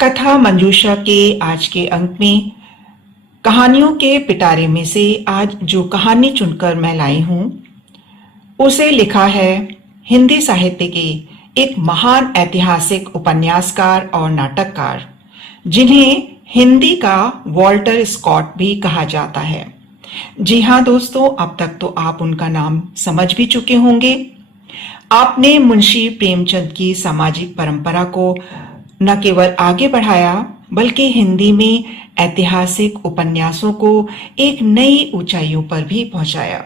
कथा मंजूषा के आज के अंक में कहानियों के पिटारे में से आज जो कहानी चुनकर मैं लाई हूं उसे लिखा है हिंदी साहित्य के एक महान ऐतिहासिक उपन्यासकार और नाटककार जिन्हें हिंदी का वॉल्टर स्कॉट भी कहा जाता है। जी हाँ दोस्तों, अब तक तो आप उनका नाम समझ भी चुके होंगे। आपने मुंशी प्रेमचंद की सामाजिक परंपरा को न केवल आगे बढ़ाया बल्कि हिंदी में ऐतिहासिक उपन्यासों को एक नई ऊंचाइयों पर भी पहुंचाया।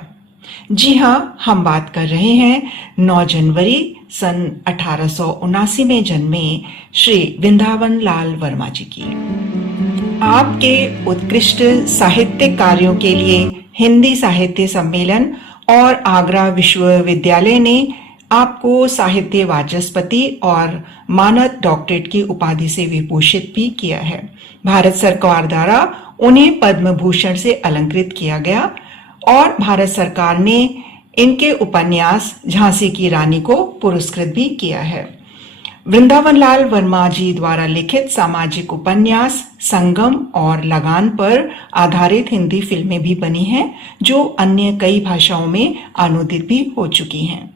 जी हाँ, हम बात कर रहे हैं 9 जनवरी सन 1879 में जन्मे श्री वृंदावन लाल वर्मा जी की। आपके उत्कृष्ट साहित्यिक कार्यों के लिए हिंदी साहित्य सम्मेलन और आगरा विश्वविद्यालय ने आपको साहित्य वाचस्पति और मानद डॉक्टरेट की उपाधि से विभूषित भी किया है। भारत सरकार द्वारा उन्हें पद्म भूषण से अलंकृत किया गया और भारत सरकार ने इनके उपन्यास झांसी की रानी को पुरस्कृत भी किया है। वृंदावन लाल वर्मा जी द्वारा लिखित सामाजिक उपन्यास संगम और लगान पर आधारित हिंदी फिल्में भी बनी हैं जो अन्य कई भाषाओं में अनुदित भी हो चुकी हैं।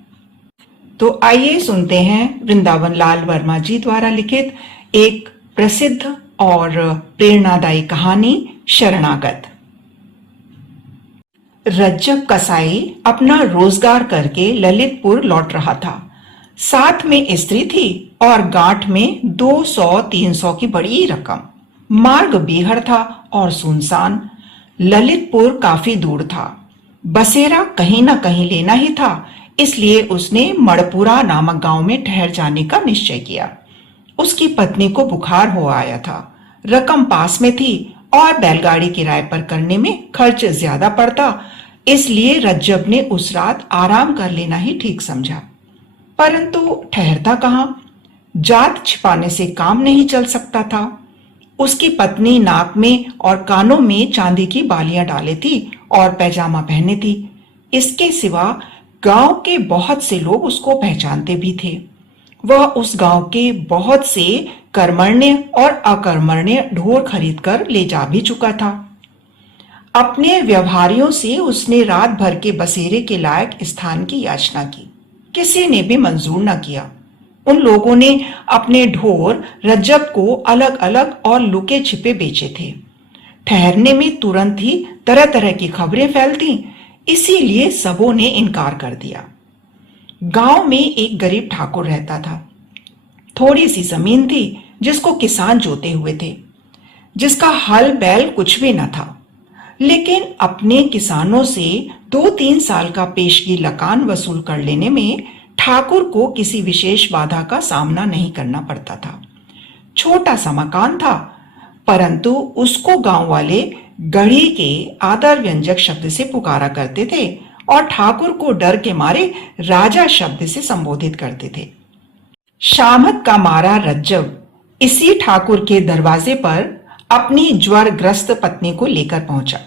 तो आइए सुनते हैं वृंदावन लाल वर्मा जी द्वारा लिखित एक प्रसिद्ध और प्रेरणादायी कहानी शरणागत। रज्जब कसाई अपना रोजगार करके ललितपुर लौट रहा था। साथ में स्त्री थी और गांठ में 200-300 की बड़ी रकम। मार्ग बीहड़ था और सुनसान। ललितपुर काफी दूर था। बसेरा कहीं ना कहीं लेना ही था, इसलिए उसने मणपुरा नामक गांव में ठहर जाने का निश्चय किया। उसकी पत्नी को बुखार हो आया था। रकम पास में थी और बैलगाड़ी किराए पर करने में खर्च ज्यादा पड़ता, इसलिए रज्जब ने उस रात आराम कर लेना ही ठीक समझा। परंतु ठहरता कहां? जात छिपाने से काम नहीं चल सकता था। उसकी पत्नी नाक में और कानों में चांदी की बालियां डाले थी और पैजामा पहने थी। इसके सिवा गांव के बहुत से लोग उसको पहचानते भी थे। वह उस गांव के बहुत से कर्मण्य और अकर्मण्य ढोर खरीदकर ले जा भी चुका था। अपने व्यवहारियों से उसने रात भर के बसेरे के लायक स्थान की याचना की। किसी ने भी मंजूर न किया। उन लोगों ने अपने ढोर रज्जब को अलग अलग और लुके छिपे बेचे थे। ठहरने में तुरंत ही तरह तरह की खबरें फैलती, इसीलिए सबों ने इनकार कर दिया। गांव में एक गरीब ठाकुर रहता था। थोड़ी सी जमीन थी जिसको किसान जोते हुए थे, जिसका हल बैल कुछ भी न था। लेकिन अपने किसानों से 2-3 साल का पेशगी लकान वसूल कर लेने में ठाकुर को किसी विशेष बाधा का सामना नहीं करना पड़ता था। छोटा सा मकान था, परंतु उसको गांव वाले गढ़ी के आदर व्यंजक शब्द से पुकारा करते थे और ठाकुर को डर के मारे राजा शब्द से संबोधित करते थे। शामत का मारा रज्जब इसी ठाकुर के दरवाजे पर अपनी ज्वरग्रस्त पत्नी को लेकर पहुंचा।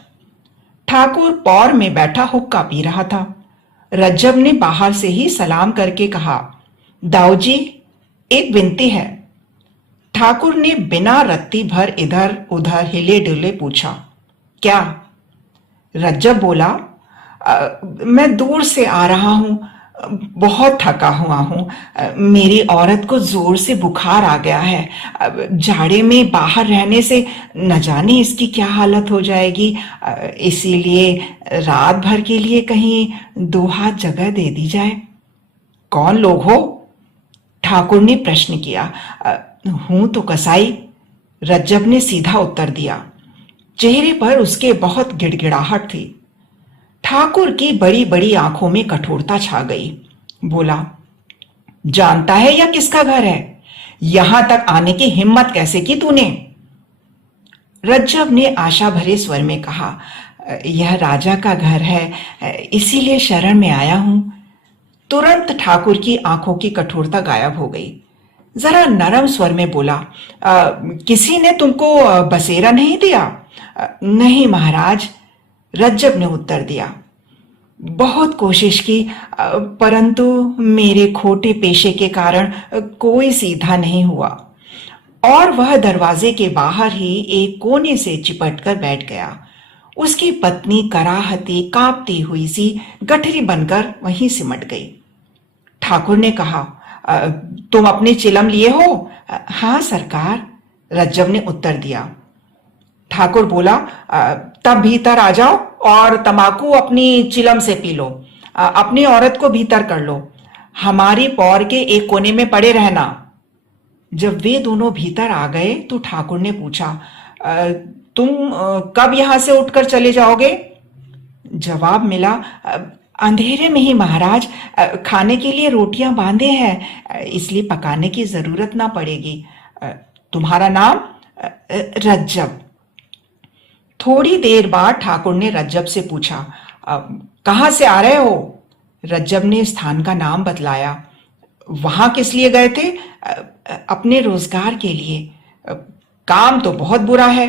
ठाकुर पौर में बैठा हुक्का पी रहा था। रज्जब ने बाहर से ही सलाम करके कहा, दाऊ जी, एक विनती है। ठाकुर ने बिना रत्ती भर इधर उधर हिले डुले पूछा, क्या? रज्जब बोला, मैं दूर से आ रहा हूं, बहुत थका हुआ हूं। मेरी औरत को जोर से बुखार आ गया है। जाड़े में बाहर रहने से न जाने इसकी क्या हालत हो जाएगी, इसीलिए रात भर के लिए कहीं 2 हाथ जगह दे दी जाए। कौन लोग हो? ठाकुर ने प्रश्न किया। हूं तो कसाई, रज्जब ने सीधा उत्तर दिया। चेहरे पर उसके बहुत गिड़गिड़ाहट थी। ठाकुर की बड़ी बड़ी आंखों में कठोरता छा गई। बोला, जानता है यह किसका घर है? यहां तक आने की हिम्मत कैसे की तूने? रज्जब ने आशा भरे स्वर में कहा, यह राजा का घर है, इसीलिए शरण में आया हूं। तुरंत ठाकुर की आंखों की कठोरता गायब हो गई। जरा नरम स्वर में बोला, किसी ने तुमको बसेरा नहीं दिया? नहीं महाराज, रज्जब ने उत्तर दिया। बहुत कोशिश की, परंतु मेरे खोटे पेशे के कारण कोई सीधा नहीं हुआ। और वह दरवाजे के बाहर ही एक कोने से चिपटकर बैठ गया। उसकी पत्नी कराहती कांपती हुई सी गठरी बनकर वहीं सिमट गई। ठाकुर ने कहा, तुम अपनी चिलम लिए हो? हाँ सरकार, रज्जब ने उत्तर दिया। ठाकुर बोला, तब भीतर आ जाओ और तमाकू अपनी चिलम से पी लो। अपनी औरत को भीतर कर लो। हमारी पौर के एक कोने में पड़े रहना। जब वे दोनों भीतर आ गए तो ठाकुर ने पूछा, तुम कब यहां से उठकर चले जाओगे? जवाब मिला, अंधेरे में ही महाराज। खाने के लिए रोटियां बांधे हैं, इसलिए पकाने की जरूरत ना पड़ेगी। तुम्हारा नाम? रज्जब। थोड़ी देर बाद ठाकुर ने रज्जब से पूछा, कहां से आ रहे हो? रज्जब ने स्थान का नाम बतलाया। वहां किस लिए गए थे? अपने रोजगार के लिए। काम तो बहुत बुरा है।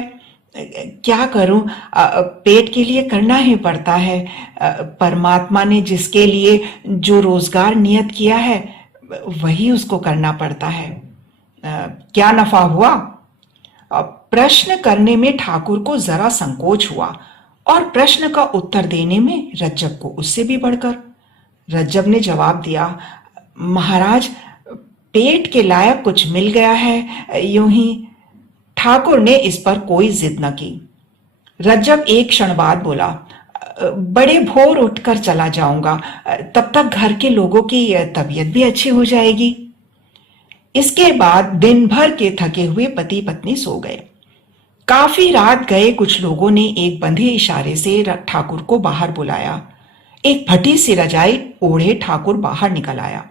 क्या करूं, पेट के लिए करना ही पड़ता है। परमात्मा ने जिसके लिए जो रोजगार नियत किया है वही उसको करना पड़ता है। क्या नफा हुआ? प्रश्न करने में ठाकुर को जरा संकोच हुआ और प्रश्न का उत्तर देने में रज्जब को उससे भी बढ़कर। रज्जब ने जवाब दिया, महाराज, पेट के लायक कुछ मिल गया है, यूं ही। ठाकुर ने इस पर कोई जिद न की। रज्जब एक क्षण बाद बोला, बड़े भोर उठकर चला जाऊंगा, तब तक घर के लोगों की तबीयत भी अच्छी हो जाएगी। इसके बाद दिन भर के थके हुए पति पत्नी सो गए। काफी रात गए कुछ लोगों ने एक बंधे इशारे से ठाकुर को बाहर बुलाया। एक फटी सी रजाई ओढ़े ठाकुर बाहर निकल आया।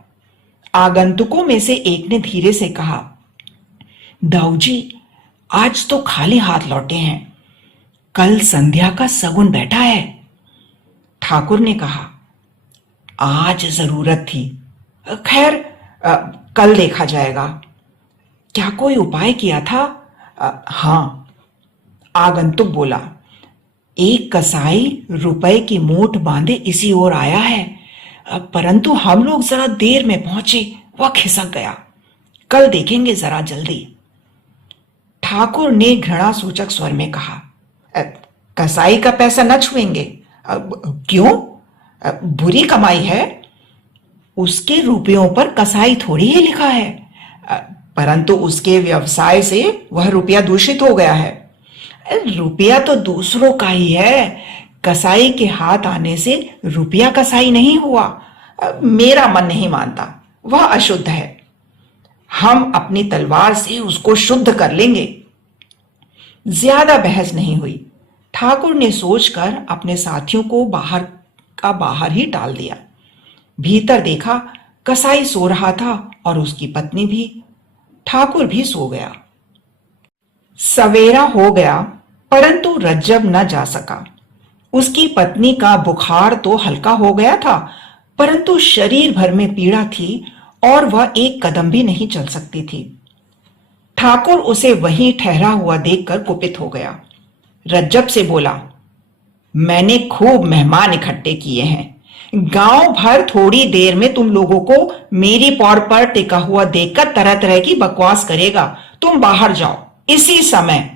आगंतुकों में से एक ने धीरे से कहा, दाऊ जी, आज तो खाली हाथ लौटे हैं। कल संध्या का सगुन बैठा है। ठाकुर ने कहा, आज जरूरत थी, खैर कल देखा जाएगा। क्या कोई उपाय किया था? हां, आगंतुक बोला, एक कसाई रुपए की मूठ बांधे इसी ओर आया है, परंतु हम लोग जरा देर में पहुंचे, वह खिसक गया। कल देखेंगे जरा जल्दी। ठाकुर ने घृणा सूचक स्वर में कहा, कसाई का पैसा न छुएंगे। क्यों? बुरी कमाई है। उसके रुपयों पर कसाई थोड़ी ही लिखा है, परंतु उसके व्यवसाय से वह रुपया दूषित हो गया है। रुपया तो दूसरों का ही है, कसाई के हाथ आने से रुपया कसाई नहीं हुआ। मेरा मन नहीं मानता, वह अशुद्ध है। हम अपनी तलवार से उसको शुद्ध कर लेंगे। ज्यादा बहस नहीं हुई। ठाकुर ने सोचकर अपने साथियों को बाहर का बाहर ही टाल दिया। भीतर देखा, कसाई सो रहा था और उसकी पत्नी भी। ठाकुर भी सो गया। सवेरा हो गया, परंतु रज्जब न जा सका। उसकी पत्नी का बुखार तो हल्का हो गया था, परंतु शरीर भर में पीड़ा थी और वह एक कदम भी नहीं चल सकती थी। ठाकुर उसे वहीं ठहरा हुआ देखकर कुपित हो गया। रज्जब से बोला, मैंने खूब मेहमान इकट्ठे किए हैं। गांव भर थोड़ी देर में तुम लोगों को मेरी पौर पर टिका हुआ देखकर तरह तरह की बकवास करेगा। तुम बाहर जाओ इसी समय।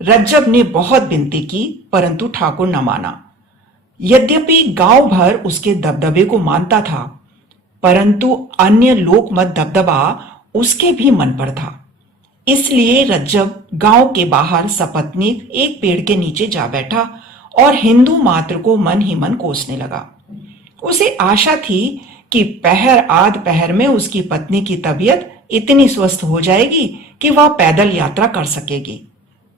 रज्जब ने बहुत विनती की, परंतु ठाकुर न माना। यद्यपि गांव भर उसके दबदबे को मानता था, परंतु अन्य लोकमत दबदबा उसके भी मन पर था। इसलिए रज्जब गांव के बाहर सपत्नीक एक पेड़ के नीचे जा बैठा और हिंदू मात्र को मन ही मन कोसने लगा। उसे आशा थी कि पहर आध पहर में उसकी पत्नी की तबीयत इतनी स्वस्थ हो जाएगी कि वह पैदल यात्रा कर सकेगी,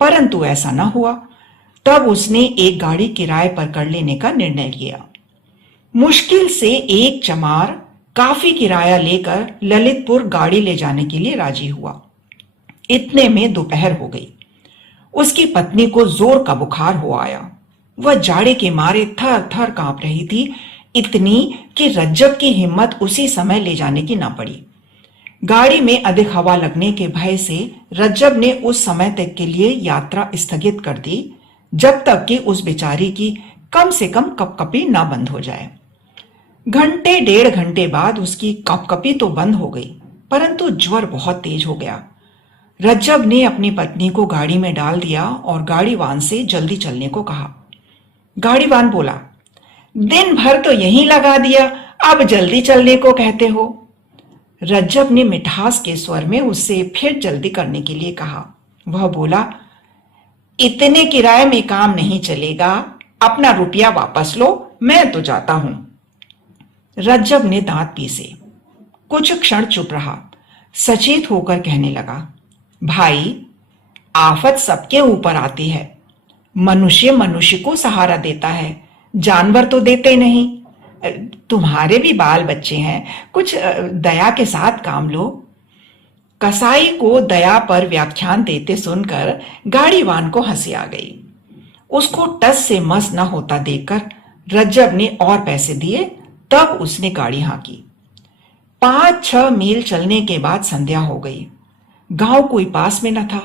परंतु ऐसा न हुआ। तब उसने एक गाड़ी किराए पर कर लेने का निर्णय लिया। मुश्किल से एक चमार काफी किराया लेकर ललितपुर गाड़ी ले जाने के लिए राजी हुआ। इतने में दोपहर हो गई। उसकी पत्नी को जोर का बुखार हो आया। वह जाड़े के मारे थर थर कांप रही थी, इतनी कि रज्जब की हिम्मत उसी समय ले जाने की ना पड़ी। गाड़ी में अधिक हवा लगने के भय से रज्जब ने उस समय तक के लिए यात्रा स्थगित कर दी जब तक कि उस बेचारी की कम से कम कपकपी ना बंद हो जाए। घंटे 1.5 घंटे बाद उसकी कपकपी तो बंद हो गई, परंतु ज्वर बहुत तेज हो गया। रज्जब ने अपनी पत्नी को गाड़ी में डाल दिया और गाड़ीवान से जल्दी चलने को कहा। गाड़ीवान बोला, दिन भर तो यहीं लगा दिया, अब जल्दी चलने को कहते हो। रज्जब ने मिठास के स्वर में उससे फिर जल्दी करने के लिए कहा। वह बोला, इतने किराए में काम नहीं चलेगा, अपना रुपया वापस लो, मैं तो जाता हूं। रज्जब ने दांत पीसे, कुछ क्षण चुप रहा, सचेत होकर कहने लगा, भाई, आफत सबके ऊपर आती है। मनुष्य मनुष्य को सहारा देता है, जानवर तो देते नहीं। तुम्हारे भी बाल बच्चे हैं, कुछ दया के साथ काम लो। कसाई को दया पर व्याख्यान देते सुनकर गाड़ीवान को हंसी आ गई। उसको टस से मस न होता देखकर रज्जब ने और पैसे दिए, तब उसने गाड़ी हाँकी। 5-6 मील चलने के बाद संध्या हो गई। गांव कोई पास में न था।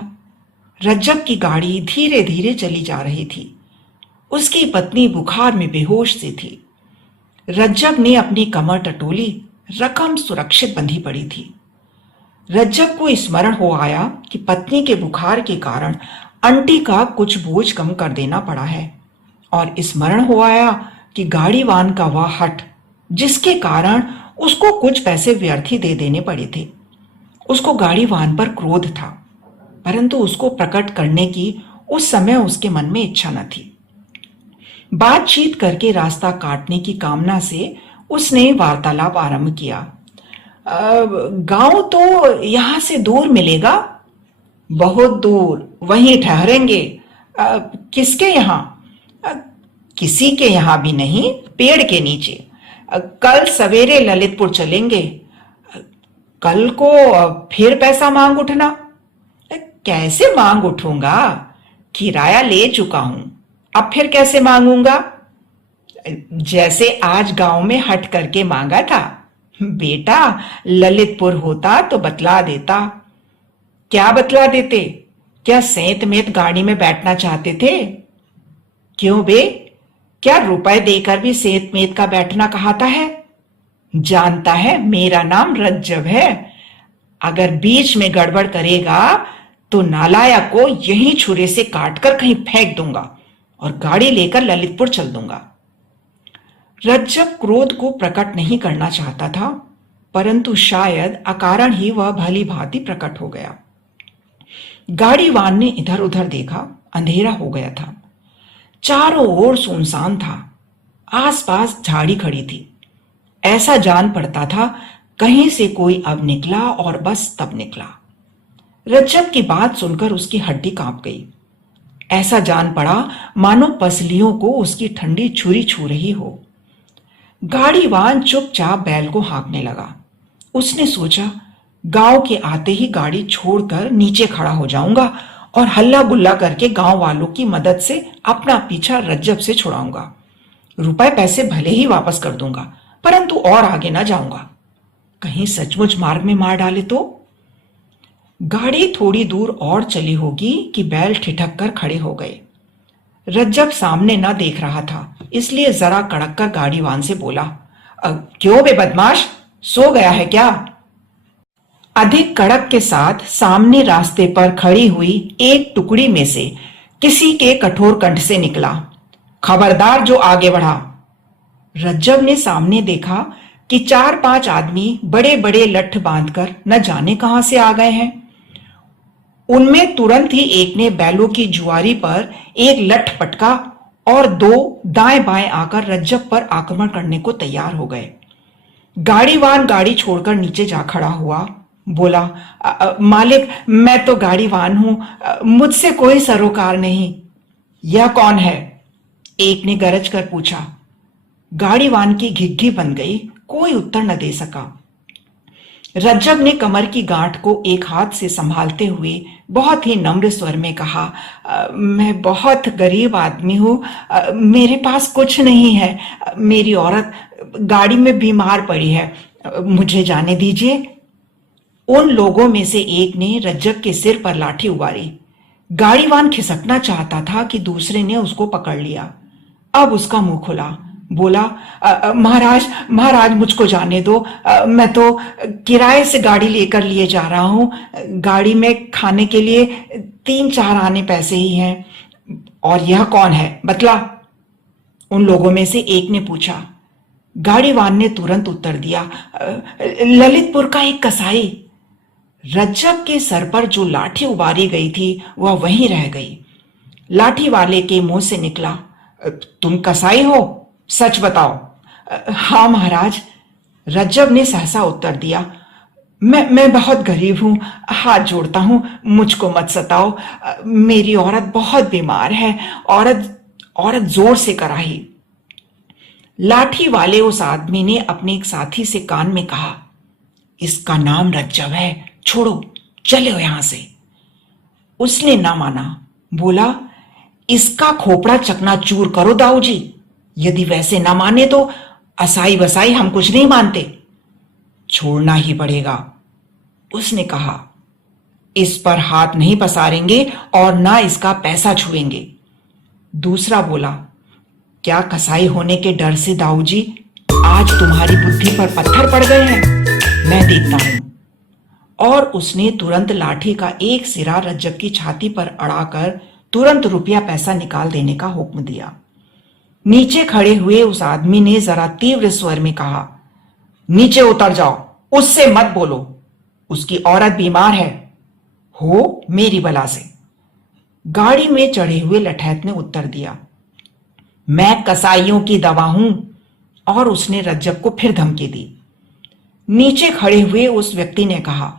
रज्जब की गाड़ी धीरे धीरे चली जा रही थी। उसकी पत्नी बुखार में बेहोश सी थी। रज्जब ने अपनी कमर टटोली, रकम सुरक्षित बंधी पड़ी थी। रज्जब को स्मरण हो आया कि पत्नी के बुखार के कारण आंटी का कुछ बोझ कम कर देना पड़ा है, और स्मरण हो आया कि गाड़ीवान का वह हठ, जिसके कारण उसको कुछ पैसे व्यर्थ ही दे देने पड़े थे। उसको गाड़ीवान पर क्रोध था, परंतु उसको प्रकट करने की उस समय उसके मन में इच्छा न थी। बातचीत करके रास्ता काटने की कामना से उसने वार्तालाप आरंभ किया। गांव तो यहां से दूर मिलेगा? बहुत दूर, वहीं ठहरेंगे। किसके यहां? किसी के यहां भी नहीं, पेड़ के नीचे। कल सवेरे ललितपुर चलेंगे। कल को फिर पैसा मांग उठना? कैसे मांग उठूंगा? किराया ले चुका हूं, अब फिर कैसे मांगूंगा? जैसे आज गांव में हट करके मांगा था। बेटा, ललितपुर होता तो बतला देता। क्या बतला देते? क्या सेंत मेत गाड़ी में बैठना चाहते थे? क्यों बे, क्या रुपए देकर भी सेंत मेत का बैठना कहाता है? जानता है मेरा नाम रज्जब है। अगर बीच में गड़बड़ करेगा तो नालायक को यहीं छुरे से काटकर कहीं फेंक दूंगा और गाड़ी लेकर ललितपुर चल दूंगा। रज्जब क्रोध को प्रकट नहीं करना चाहता था, परंतु शायद अकारण ही वह भली भांति प्रकट हो गया। गाड़ीवान ने इधर उधर देखा, अंधेरा हो गया था। चारों ओर सुनसान था। आसपास झाड़ी खड़ी थी। ऐसा जान पड़ता था कहीं से कोई अब निकला और बस तब निकला। रज्जब की बात सुनकर उसकी हड्डी कांप गई। ऐसा जान पड़ा मानो पसलियों को उसकी ठंडी छुरी छू रही हो। गाड़ीवान चुपचाप बैल को हाँकने लगा। उसने सोचा, गांव के आते ही गाड़ी छोड़कर नीचे खड़ा हो जाऊंगा और हल्ला गुल्ला करके गांव वालों की मदद से अपना पीछा रज्जब से छुड़ाऊंगा। रुपए पैसे भले ही वापस कर दूंगा, परंतु और आगे ना जाऊंगा। कहीं सचमुच मार्ग में मार डाले तो? गाड़ी थोड़ी दूर और चली होगी कि बैल ठिठक कर खड़े हो गए। रज्जब सामने ना देख रहा था, इसलिए जरा कड़क कर गाड़ीवान से बोला, क्यों बे बदमाश, सो गया है क्या? अधिक कड़क के साथ सामने रास्ते पर खड़ी हुई एक टुकड़ी में से किसी के कठोर कंठ से निकला, खबरदार जो आगे बढ़ा। रज्जब ने सामने देखा कि 4-5 आदमी बड़े बड़े लठ बांधकर न जाने कहां से आ गए हैं। उनमें तुरंत ही एक ने बैलों की जुआरी पर एक लठ पटका और 2 दाएं बाएं आकर रज्जब पर आक्रमण करने को तैयार हो गए। गाड़ीवान गाड़ी छोड़कर नीचे जा खड़ा हुआ, बोला, मालिक, मैं तो गाड़ीवान हूं, मुझसे कोई सरोकार नहीं। यह कौन है? एक ने गरज कर पूछा। गाड़ीवान की घिघी बन गई, कोई उत्तर न दे सका। रज्जब ने कमर की गांठ को एक हाथ से संभालते हुए बहुत ही नम्र स्वर में कहा, मैं बहुत गरीब आदमी हूं, मेरे पास कुछ नहीं है। मेरी औरत गाड़ी में बीमार पड़ी है, मुझे जाने दीजिए। उन लोगों में से एक ने रज्जब के सिर पर लाठी उबारी। गाड़ीवान खिसकना चाहता था कि दूसरे ने उसको पकड़ लिया। अब उसका मुंह खुला। बोला, महाराज महाराज मुझको जाने दो। मैं तो किराए से गाड़ी लेकर लिए जा रहा हूं। गाड़ी में खाने के लिए 3-4 आने पैसे ही हैं। और यह कौन है, बतला? उन लोगों में से एक ने पूछा। गाड़ीवान ने तुरंत उत्तर दिया, ललितपुर का एक कसाई। रज्जब के सर पर जो लाठी उबारी गई थी वह वहीं रह गई। लाठी वाले के मुंह से निकला, तुम कसाई हो, सच बताओ। हाँ महाराज, रज्जब ने सहसा उत्तर दिया। मैं बहुत गरीब हूं, हाथ जोड़ता हूं, मुझको मत सताओ। मेरी औरत बहुत बीमार है। औरत जोर से कराही। लाठी वाले उस आदमी ने अपने एक साथी से कान में कहा, इसका नाम रज्जब है, छोड़ो, चले हो यहां से। उसने ना माना। बोला, इसका खोपड़ा चकनाचूर करो दाऊ जी। यदि वैसे ना माने तो असाई वसाई हम कुछ नहीं मानते। छोड़ना ही पड़ेगा, उसने कहा। इस पर हाथ नहीं पसारेंगे और ना इसका पैसा छुएंगे। दूसरा बोला, क्या कसाई होने के डर से दाऊ जी आज तुम्हारी बुद्धि पर पत्थर पड़ गए हैं? मैं देखता हूं। और उसने तुरंत लाठी का एक सिरा रज्जब की छाती पर अड़ाकर तुरंत रुपया पैसा निकाल देने का हुक्म दिया। नीचे खड़े हुए उस आदमी ने जरा तीव्र स्वर में कहा, नीचे उतर जाओ, उससे मत बोलो, उसकी औरत बीमार है। हो मेरी बला से। गाड़ी में चढ़े हुए लठैत ने उत्तर दिया, मैं कसाईयों की दवा हूं। और उसने रज्जब को फिर धमकी दी। नीचे खड़े हुए उस व्यक्ति ने कहा,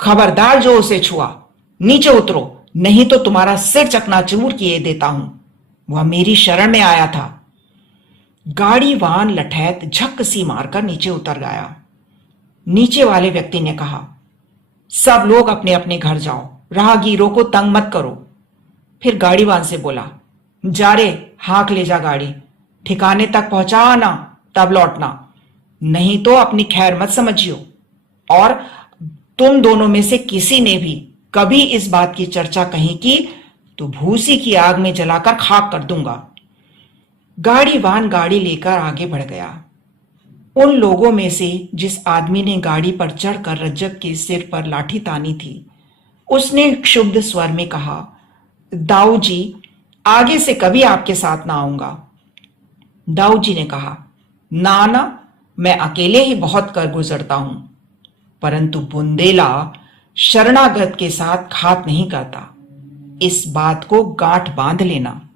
खबरदार जो उसे छुआ, नीचे उतरो, नहीं तो तुम्हारा सिर चकनाचूर किए देता हूं। वह मेरी शरण में आया था। गाड़ीवान लठैत झक सी मारकर नीचे उतर गया। नीचे वाले व्यक्ति ने कहा, सब लोग अपने अपने घर जाओ, राहगीरों को तंग मत करो। फिर गाड़ीवान से बोला, जा रे, हाँक ले जा गाड़ी, ठिकाने तक पहुंचा आना, तब लौटना, नहीं तो अपनी खैर मत समझियो। और तुम दोनों में से किसी ने भी कभी इस बात की चर्चा कहीं की तो भूसी की आग में जलाकर खाक कर दूंगा। गाड़ीवान गाड़ी लेकर आगे बढ़ गया। उन लोगों में से जिस आदमी ने गाड़ी पर चढ़कर रज्जब के सिर पर लाठी तानी थी, उसने क्षुब्ध स्वर में कहा, दाऊ जी, आगे से कभी आपके साथ ना आऊंगा। दाऊ जी ने कहा, ना, मैं अकेले ही बहुत कर गुजरता हूं, परंतु बुंदेला शरणागत के साथ घात नहीं करता। इस बात को गांठ बांध लेना।